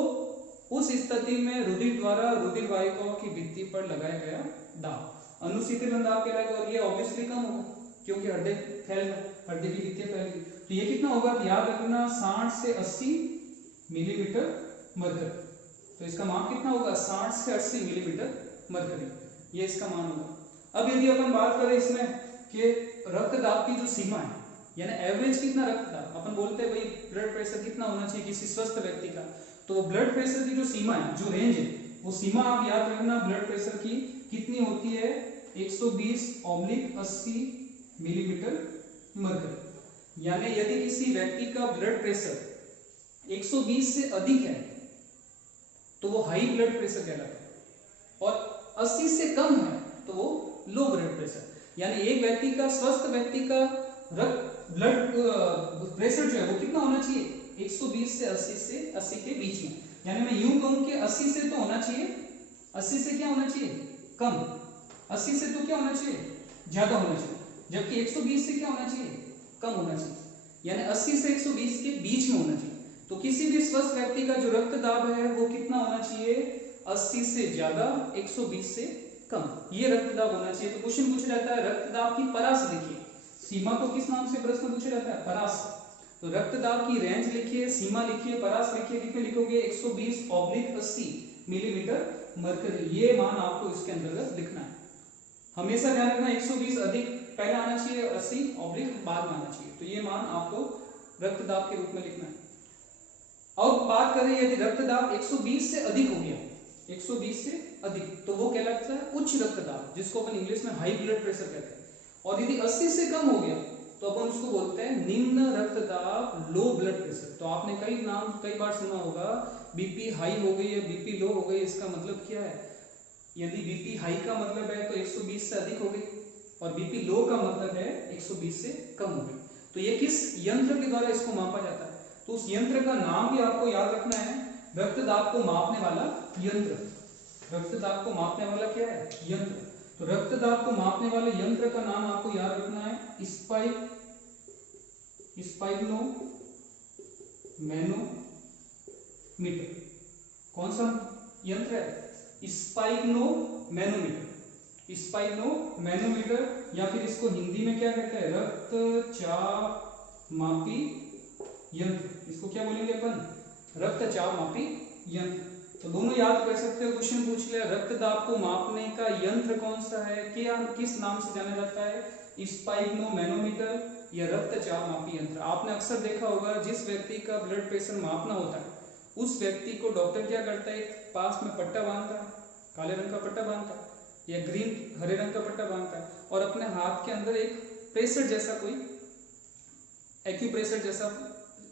उस स्थिति में रुधिर द्वारा रुधिर वाहिकाओं की भित्ति पर लगाया गया दाब अनुशीतलन दाब कहलाएगा। और ये ऑब्वियसली कम होगा क्योंकि हृदय फैल रहा, हृदय की भित्तियां फैल गई। तो ये कितना होगा, याद रखना 60 से 80 मिलीमीटर मरकरी। तो इसका मान कितना होगा, 60 से 80 मिलीमीटर मरकरी, ये इसका मान होगा। अब यदि अपन बात करें इसमें कि रक्तदाब की जो सीमा है, यानी एवरेज कितना रक्तदाब, अपन बोलते हैं भाई ब्लड प्रेशर कितना होना चाहिए किसी स्वस्थ व्यक्ति का, तो ब्लड प्रेशर की जो सीमा है, जो रेंज है, वो सीमा आप याद रखना ब्लड प्रेशर की कितनी होती है, 120/80 मिलीमीटर मरकरी। यानी यदि किसी व्यक्ति का ब्लड प्रेशर 120 से अधिक है तो वो हाई ब्लड प्रेशर कहलाता है, और 80 से कम है तो वो लो ब्लड प्रेशर। यानी एक व्यक्ति का, स्वस्थ व्यक्ति का ब्लड प्रेशर जो है वो कितना होना चाहिए, 120 से 80 के बीच में। यानी मैं यूं कहूं कि 80 से तो होना चाहिए, 80 से क्या होना चाहिए, कम, 80 से तो क्या होना चाहिए, ज्यादा होना चाहिए, जबकि 120 से क्या होना चाहिए, कम होना चाहिए। यानी 80 से 120 के बीच में होना चाहिए। तो किसी भी स्वस्थ व्यक्ति का जो रक्तदाब है वो कितना होना चाहिए, 80 से ज्यादा, 120 से कम, ये रक्तदाब होना चाहिए। तो क्वेश्चन पूछा जाता है रक्तदाब की परास लिखिए। सीमा को किस नाम से प्रश्न पूछा जाता है, परास। तो रक्तदाब की रेंज लिखिए, सीमा लिखिए, परास लिखिए, कितने लिखोगे, 120/80 मिलीमीटर मरकरी, ये मान आपको इसके अंतर्गत लिखना है। हमेशा ध्यान रखना 120 अधिक पहले आना चाहिए और 80 बाद में आना चाहिए। तो ये मान आपको रक्तदाब के रूप में लिखना है। अब बात करें यदि रक्तदाब 120 से अधिक हो गया, 120 से अधिक, तो वो कहलाता है उच्च रक्तदाब, जिसको अपन इंग्लिश में हाई ब्लड प्रेशर कहते हैं। और यदि 80 से कम हो गया तो अपन उसको बोलते हैं निम्न रक्तदाब, लो ब्लड प्रेशर। तो आपने कई बार सुना होगा बीपी हाई हो गई है, बीपी लो हो गई, इसका मतलब क्या है। यदि बीपी हाई का मतलब है तो 120 से अधिक हो गई, और बीपी लो का मतलब है 120 से कम हो गई। तो ये किस यंत्र के द्वारा इसको मापा जाता है, तो उस यंत्र का नाम भी आपको याद रखना है, रक्तदाब को मापने वाला यंत्र। रक्तदाब को मापने वाला क्या है, यंत्र। तो रक्तदाब को मापने वाले यंत्र का नाम आपको याद रखना है स्पाइगनोमैनोमीटर। कौन सा यंत्र है, स्पाइगनोमैनोमीटर। स्पाइगनोमैनोमीटर, या फिर इसको हिंदी में क्या कहते हैं, रक्तचाप मापी यंत्र। इसको क्या बोलेंगे अपन, रक्तचाप मापी यंत्र। तो दोनों याद कर सकते हो, क्वेश्चन पूछ लिया रक्तदाब को मापने का यंत्र कौन सा है, क्या किस नाम से जाना जाता है, स्पाइगनोमैनोमीटर या रक्तचाप मापी यंत्र। आपने अक्सर देखा होगा जिस व्यक्ति का ब्लड प्रेशर मापना होता है उस व्यक्ति को डॉक्टर क्या करता है, पास में पट्टा बांधता है, काले रंग का पट्टा बांधता है या हरे रंग का पट्टा बांधता है, और अपने हाथ के अंदर एक प्रेशर जैसा कोई एक्यूप्रेशर जैसा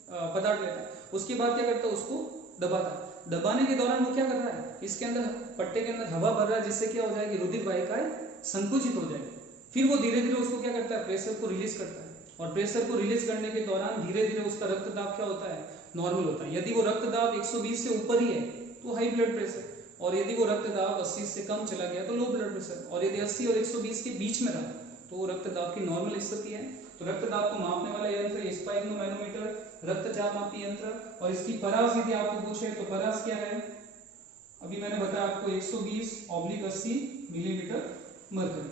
पदार्थ लेता है। उसके बाद क्या करता है, उसको दबाता है। दबाने के दौरान वो क्या कर रहा है, इसके अंदर पट्टे के अंदर हवा भर रहा है, जिससे क्या हो जाएगी, रुधिर वाहिकाएं संकुचित हो जाएगी। फिर वो धीरे धीरे उसको क्या करता है, प्रेशर को रिलीज करता है, और प्रेशर को रिलीज करने के दौरान धीरे धीरे उसका रक्तदाब क्या होता है, नॉर्मल होता है। यदि वो रक्तदाब 120 से ऊपर ही है तो हाई ब्लड प्रेशर, और यदि वो रक्तदाब 80 से कम चला गया तो लो ब्लड प्रेशर, और यदि 80 और 120 के बीच में रहा तो वो रक्तदाब की नॉर्मल स्थिति है। तो रक्तदाब को मापने वाला यंत्र स्पाइगनोमैनोमीटर, रक्तचाप मापी यंत्र। और इसकी परास यदि आपको पूछे तो परास क्या है, अभी मैंने बताया आपको 120/80 मिलीमीटर मरकरी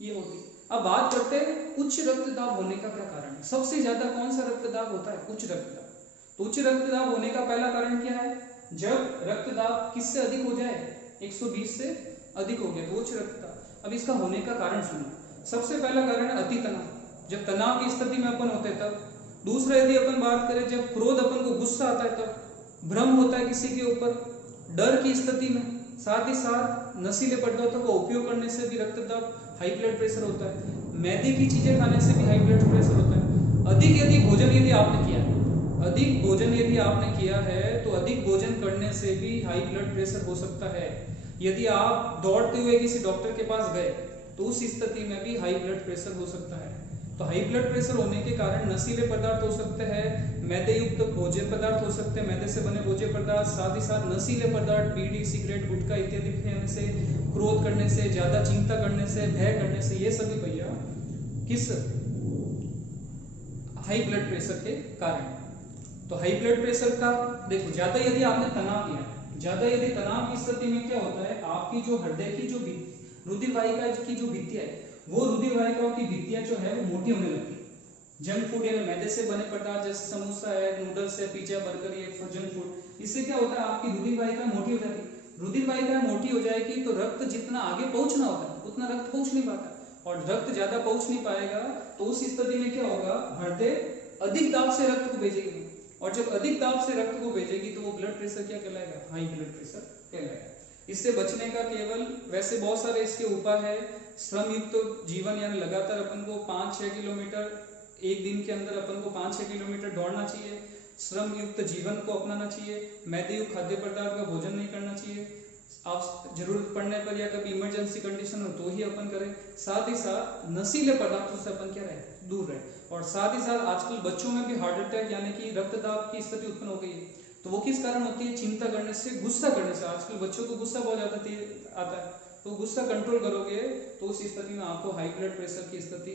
ये होती है। अब बात करते हैं उच्च रक्तदाब होने का क्या कारण है। सबसे ज्यादा कौन सा रक्तदाब होता है, उच्च रक्तदाब। तो उच्च रक्तदाब होने का पहला कारण क्या है, जब रक्तदाब किससे अधिक हो जाए, 120 से अधिक हो गया तो उच्च रक्तदाब। अब इसका होने का कारण सुनो। सबसे पहला कारण है अति तनाव, जब तनाव की स्थिति में अपन होते हैं तब। दूसरा यदि अपन बात करें जब क्रोध, अपन को गुस्सा आता है तब, भ्रम होता है किसी के ऊपर, डर की स्थिति में, साथ ही साथ नशीले पदार्थों का उपयोग करने से भी रक्तदाब हाई ब्लड प्रेशर होता है, मैदे की चीजें खाने से भी हाई ब्लड प्रेशर होता है, अधिक यदि भोजन यदि आपने किया अधिक भोजन यदि आपने किया है तो अधिक भोजन करने से भी हाई ब्लड प्रेशर हो सकता है। यदि आप दौड़ते हुए किसी डॉक्टर के पास गए तो उस स्थिति में भी हाई ब्लड प्रेशर हो सकता है। तो हाई ब्लड प्रेशर होने के कारण नशीले पदार्थ हो सकते हैं, मैदे युक्त भोज्य पदार्थ हो सकते हैं, मैदे से बने भोज्य पदार्थ, साथ ही साथ नशीले पदार्थ, बीड़ी, सिगरेट, गुटखा इत्यादि खाने से, क्रोध करने से, ज्यादा चिंता करने से, भय करने से, ये सभी भैया किस हाई ब्लड प्रेशर के कारण। तो हाई ब्लड प्रेशर का देखो, ज्यादा यदि आपने तनाव लिया, ज्यादा यदि तनाव की स्थिति में क्या होता है, आपकी जो हृदय की जो रुधिर वाहिका की जो भित्तियां है, वो रुधिर वाहिकाओं की भित्तियां जो है वो मोटी होने लगती है। जंक फूड यानी मैदे से बने पदार्थ जैसे समोसा है, नूडल्स है, पिज्जा, बर्गर, ये जंक फूड, इससे क्या होता है आपकी रुधिर वाहिका मोटी हो जाती है। रुधिर वाहिका मोटी हो जाएगी तो रक्त जितना आगे पहुंचना होता है उतना रक्त पहुंच नहीं पाता, और रक्त ज्यादा पहुंच नहीं पाएगा तो उस स्थिति में क्या होगा, हृदय अधिक दाब से रक्त को भेजेगी, और जब अधिक दाब से रक्त को भेजेगी तो वो ब्लड प्रेशर क्या कहलाएगा, हाई ब्लड प्रेशर कहलाएगा। इससे बचने का केवल, वैसे बहुत सारे इसके उपाय है, श्रम युक्त जीवन यानी लगातार अपन को 5-6 किलोमीटर एक दिन के अंदर अपन को 5-6 किलोमीटर दौड़ना चाहिए, श्रम युक्त जीवन को अपनाना चाहिए, मैदे युक्त खाद्य पदार्थ का भोजन नहीं करना चाहिए, आप जरूरत पड़ने पर या कभी इमरजेंसी कंडीशन हो तो ही अपन करें, साथ ही साथ नशीले पदार्थों से अपन क्या रहे, दूर रहे, और साथ ही साथ आजकल बच्चों में भी हार्ट अटैक यानी कि रक्तदाब की स्थिति उत्पन्न हो गई है। तो वो किस कारण होती है, चिंता करने से, गुस्सा करने से। आजकल बच्चों को गुस्सा बहुत ज्यादा आता है, तो गुस्सा कंट्रोल करोगे तो उस स्थिति में आपको हाई ब्लड प्रेशर की स्थिति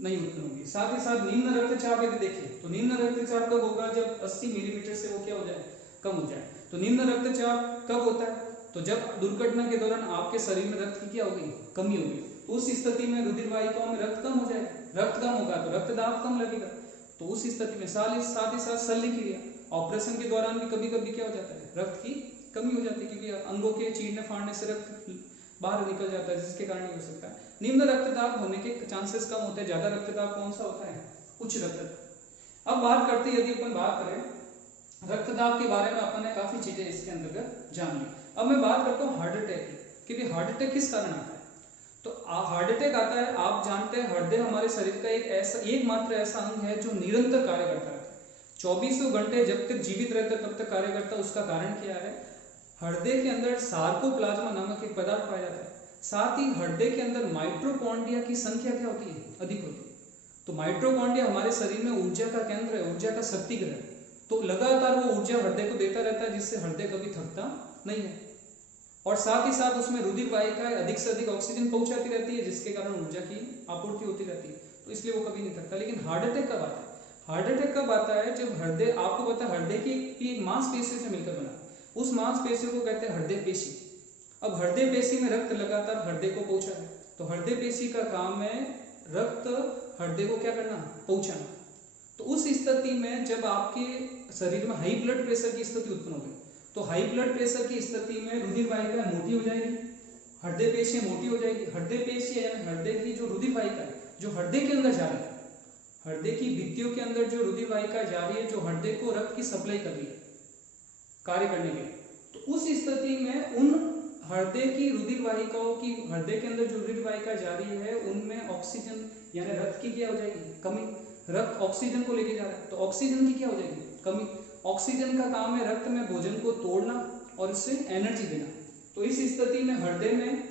नहीं उत्पन्न होगी। साथ ही साथ निम्न रक्तचाप यदि देखें तो निम्न रक्तचाप कब होगा, जब 80 मिलीमीटर से वो क्या हो जाए, कम हो जाए। तो निम्न रक्तचाप कब होता है, तो जब दुर्घटना के दौरान आपके शरीर में रक्त की क्या हो गई, कमी हो गई, तो उस स्थिति में रुधिर वाहिकाओं में रक्त कम हो जाएगा, रक्त कम होगा तो रक्तदाब कम लगेगा, तो उस स्थिति में साथ ही साथ शल्य क्रिया, ऑपरेशन के दौरान भी कभी कभी क्या हो जाता है, रक्त की कमी हो जाती है, क्योंकि अंगों के चीरने फाड़ने से रक्त बाहर निकल जाता है, जिसके कारण हो सकता है। निम्न रक्तदाब होने के चांसेस कम होते हैं, ज्यादा रक्तदाब कौन सा होता है, उच्च रक्तदाब। अब बात करते हैं, यदि अपन बात करें रक्तदाब के बारे में, अपन ने काफी चीजें इसके अंतर्गत जान ली। अब मैं बात करता हूँ हार्ट अटैक की, क्योंकि हार्ट अटैक किस कारण आता है। तो हार्ट अटैक आता है, आप जानते हैं हृदय हमारे शरीर का एकमात्र ऐसा अंग है जो निरंतर कार्य करता है, 24 घंटे जब तक जीवित रहता है तब तक कार्य करता है। उसका कारण क्या है, हृदय के अंदर सार्कोप्लाज्मा नामक एक पदार्थ पाया जाता है, साथ ही हृदय के अंदर माइटोकॉन्ड्रिया की संख्या क्या होती है, अधिक होती है। तो माइटोकॉन्ड्रिया हमारे शरीर में ऊर्जा का केंद्र है, ऊर्जा का शक्ति ग्रह है, तो लगातार वो ऊर्जा हृदय को देता रहता है, जिससे हृदय कभी थकता नहीं है, और साथ ही साथ उसमें रुधिर वाहिकाएं अधिक से अधिक ऑक्सीजन पहुंचाती रहती है, जिसके कारण ऊर्जा की आपूर्ति होती रहती है, तो इसलिए वो कभी नहीं थकता। लेकिन हार्ट अटैक कब आता है, हार्ट अटैक कब आता है, जब हृदय, आपको पता है हृदय की एक मांसपेशी से मिलकर बना, उस मांसपेशी को कहते हैं हृदय पेशी। अब हृदय पेशी में रक्त लगातार हृदय को पहुंचा है, तो हृदय पेशी का काम है रक्त हृदय को क्या करना, पहुंचाना। तो उस स्थिति में जब आपके शरीर में हाई ब्लड प्रेशर की स्थिति उत्पन्न हो गई, तो हाई ब्लड प्रेशर की स्थिति में रुधिर वाहिका मोटी हो जाएगी, हृदय पेशी मोटी हो जाएगी। हृदय पेशी यानी हृदय की जो रुधिर वाहिका है जो हृदय के अंदर जा रही है, हृदय की भित्तियों के अंदर जो रुधिर वाहिका जा रही है, जो हृदय को रक्त की सप्लाई कर रही है कार्य करने के लिए, तो उस स्थिति में उन हृदय की रुधिर वाहिकाओं की, हृदय के अंदर जो रुधिर वाहिका जा रही है उनमें ऑक्सीजन यानी रक्त की क्या हो जाएगी, कमी। रक्त ऑक्सीजन को लेके जा रहा है, तो ऑक्सीजन की क्या हो जाएगी, कमी। ऑक्सीजन का काम है रक्त में भोजन को तोड़ना और इससे एनर्जी देना। तो इस स्थिति में हृदय में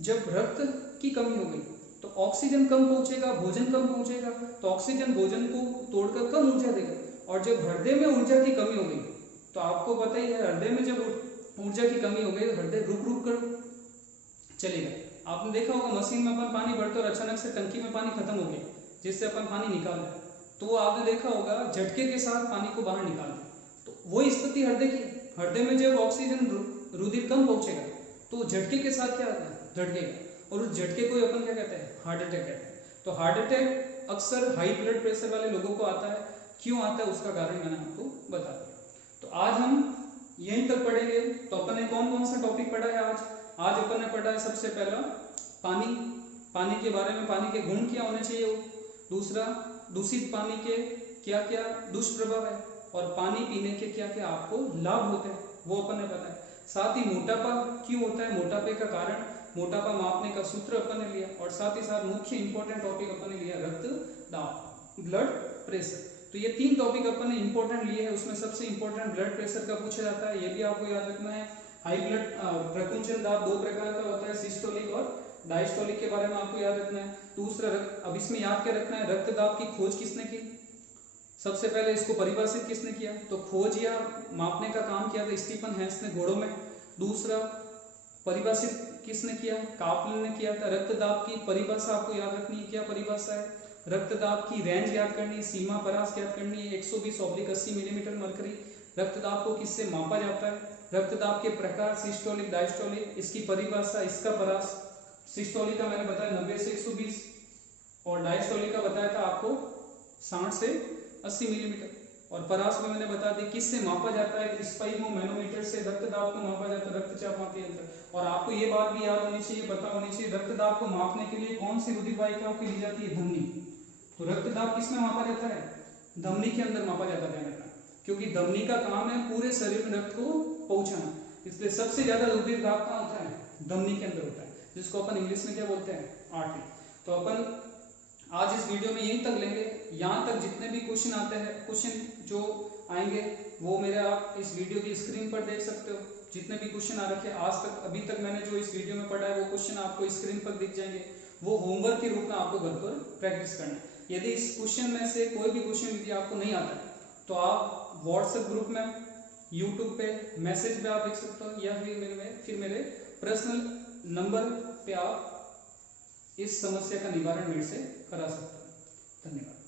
जब रक्त की कमी हो गई तो ऑक्सीजन कम पहुंचेगा, भोजन कम पहुंचेगा, तो ऑक्सीजन भोजन को तोड़कर कम ऊर्जा देगा, और जब हृदय में ऊर्जा की कमी हो गई तो आपको पता ही है हृदय में जब ऊर्जा की कमी हो गई हृदय रुक रुक कर चलेगा। आपने देखा होगा मशीन में अपन पानी भरते और अचानक से टंकी में पानी खत्म हो गया, जिससे अपन पानी निकाल रहे, तो आपने देखा होगा झटके के साथ पानी को बाहर निकाल दे। तो वो स्थिति हृदय की, हृदय में जब ऑक्सीजन रुधिर कम पहुंचेगा तो झटके के साथ क्या होता है, झटकेगा, और उस झटके को अपन क्या कहते हैं, हार्ट अटैक कहते हैं। तो हार्ट अटैक अक्सर हाई ब्लड प्रेशर वाले लोगों को आता है। क्यों आता है उसका कारण मैंने आपको बता दिया। तो आज हम यहीं तक पढ़ेंगे। तो अपन ने कौन कौन सा टॉपिक पढ़ा है आज अपन ने पढ़ा है सबसे पहला पानी, पानी के बारे में, पानी के गुण क्या होने चाहिए, दूसरा दूषित पानी के क्या क्या दुष्प्रभाव है, और पानी पीने के क्या क्या आपको लाभ होते हैं वो अपन ने बताया। साथ ही मोटापा क्यों होता है, मोटापे का कारण, मोटापा मापने का सूत्र अपन ने लिया, और साथ ही साथ मुख्य इंपॉर्टेंट टॉपिक अपन ने लिया रक्तदाब, ब्लड प्रेशर। तो ये 3 टॉपिक अपन ने इंपॉर्टेंट लिए हैं। उसमें सबसे इंपॉर्टेंट ब्लड प्रेशर का पूछा जाता है, ये भी आपको याद रखना है। हाई ब्लड प्रकुंचन दाब 2 प्रकार का होता है, सिस्टोलिक और डायस्टोलिक के बारे में आपको याद रखना है। दूसरा अब इसमें याद क्या रखना है, रक्त दाब की खोज किसने की, सबसे पहले इसको परिभाषित किसने किया, तो खोज या मापने का काम किया था स्टीफन हेंस ने घोड़ों में। दूसरा परिभाषित किसने किया, कापलिन ने किया था। रक्त दाब की परिभाषा आपको याद रखनी है, क्या परिभाषा है, रक्त दाब की रेंज याद करनी है, सीमा परास याद करनी है, 120/80 मिलीमीटर मरकरी। रक्त दाब को किससे मापा जाता है, रक्त दाब के प्रकार सिस्टोलिक डायस्टोलिक, इसकी परिभाषा, इसका परास। सिस्टोलिक का मैंने बताया 90 से 120 और डायस्टोलिक का बताया था आपको 60 से 80 मिलीमीटर। और परास में मैंने बता दी किससे मापा जाता है, स्पाइरोमीटर से रक्त दाब को मापा जाता है, रक्तचाप मापी यंत्र। और आपको ये बात भी याद होनी चाहिए, पता होनी चाहिए, रक्त दाब को मापने के लिए कौन सी रुधिर वाहिका आपकी ली जाती है, धमनी। तो रक्त दाब किसमें मापा जाता है, धमनी के अंदर मापा जाता है, क्योंकि धमनी का काम है पूरे शरीर में रक्त को पहुंचाना, इसलिए सबसे ज्यादा रुधिर दाब कहाँ होता है, धमनी के अंदर होता है, जिसको अपन इंग्लिश में क्या बोलते हैं, आर्टरी। तो अपन आज इस वीडियो में यहीं तक लेंगे। यहाँ तक जितने भी क्वेश्चन आते हैं, क्वेश्चन जो आएंगे वो मेरे आप इस वीडियो की स्क्रीन पर देख सकते हो। जितने भी क्वेश्चन आ रखे आज तक, अभी तक मैंने जो इस वीडियो में पढ़ा है वो क्वेश्चन आपको स्क्रीन पर दिख जाएंगे। वो होमवर्क के रूप में आपको घर पर प्रैक्टिस करना है। यदि इस क्वेश्चन में से कोई भी क्वेश्चन यदि आपको नहीं आता है तो आप व्हाट्सएप ग्रुप में, यूट्यूब पे मैसेज पे आप लिख सकते हो, या फिर मेरे पर्सनल नंबर पे आप इस समस्या का निवारण मेरे से करा सकते हो। धन्यवाद।